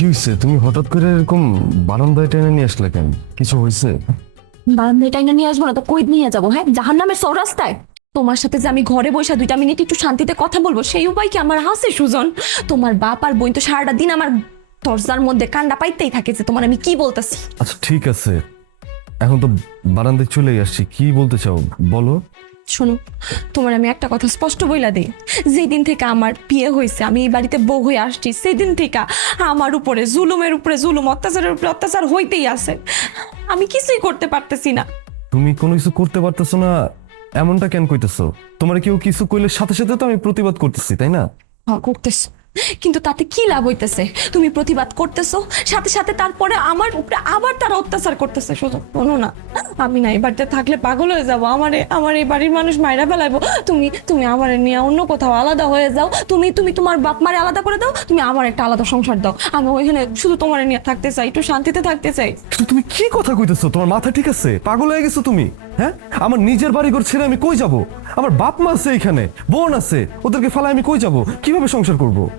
কি হয়েছে? তুমি হঠাৎ করে এরকম বারান্দায় টেনে নিয়ে আসলে কেন? কিছু হয়েছে? বারান্দায় টাইনা নিয়ে আসবো না তো কই নিয়ে যাবো? হ্যাঁ, জাহান্নামের চৌরাস্তায়? তোমার সাথে যে আমি ঘরে বসে 2 মিনিট একটু শান্তিতে কথা বলবো সেই উপায় কি আমার আছে সুজন? তোমার বাপ আর বোন তো সারাটা দিন আমার দরজার মধ্যে কান্ডা পাইতেই থাকে যে তোমার আমি কি বলতেছি। আচ্ছা ঠিক আছে, এখন তো বারান্দায় চলেই আসছি, কি বলতে চাও বলো। শোনো, তোমার আমি একটা কথা স্পষ্ট বইলা দিই, যেই দিন থেকে আমার বিয়ে হয়েছে, আমি এই বাড়িতে বউ হয়ে আসছি, সেই দিন থেকে আমার উপরে জুলুমের উপরে জুলুম, অত্যাচারের উপরে অত্যাচার হইতেই আছে। আমি কিছুই করতে পারতেছি না। তুমি কোনো কিছু করতে পারতেছো না এমনটা কেন কইতেছো? তোমার কেউ কিছু কইলে সাথে সাথে তো আমি প্রতিবাদ করতেছি, তাই না? হ্যাঁ, করতেছো, কিন্তু তাতে কি লাভ হইতেছে? তুমি প্রতিবাদ করতেছো, সাথে সাথে তারপরে আমার উপরে আবার তারা অত্যাচার করতেছে। শোনো না, আমি না এই বাড়িতে থাকলে পাগল হয়ে যাবো। আমার এই বাড়ির মানুষ মাইরা ফেলাইবো। তুমি আমারে নিয়ে অন্য কোথাও আলাদা হয়ে যাও। তুমি তোমার বাপ মারে আলাদা করে দাও, তুমি আমার একটা আলাদা সংসার দাও। আমি ওইখানে শুধু তোমারে নিয়ে থাকতে চাই, একটু শান্তিতে থাকতে চাই। কিন্তু তুমি কি কথা কইতেছো? তোমার মাথা ঠিক আছে? পাগল হয়ে গেছো তুমি? হ্যাঁ, আমার নিজের বাড়ি ঘর ছেড়ে আমি কই যাব? আমার বাপ মা আছে এখানে, বোন আছে, ওদেরকে ফেলায় আমি কই যাব? কিভাবে সংসার করব?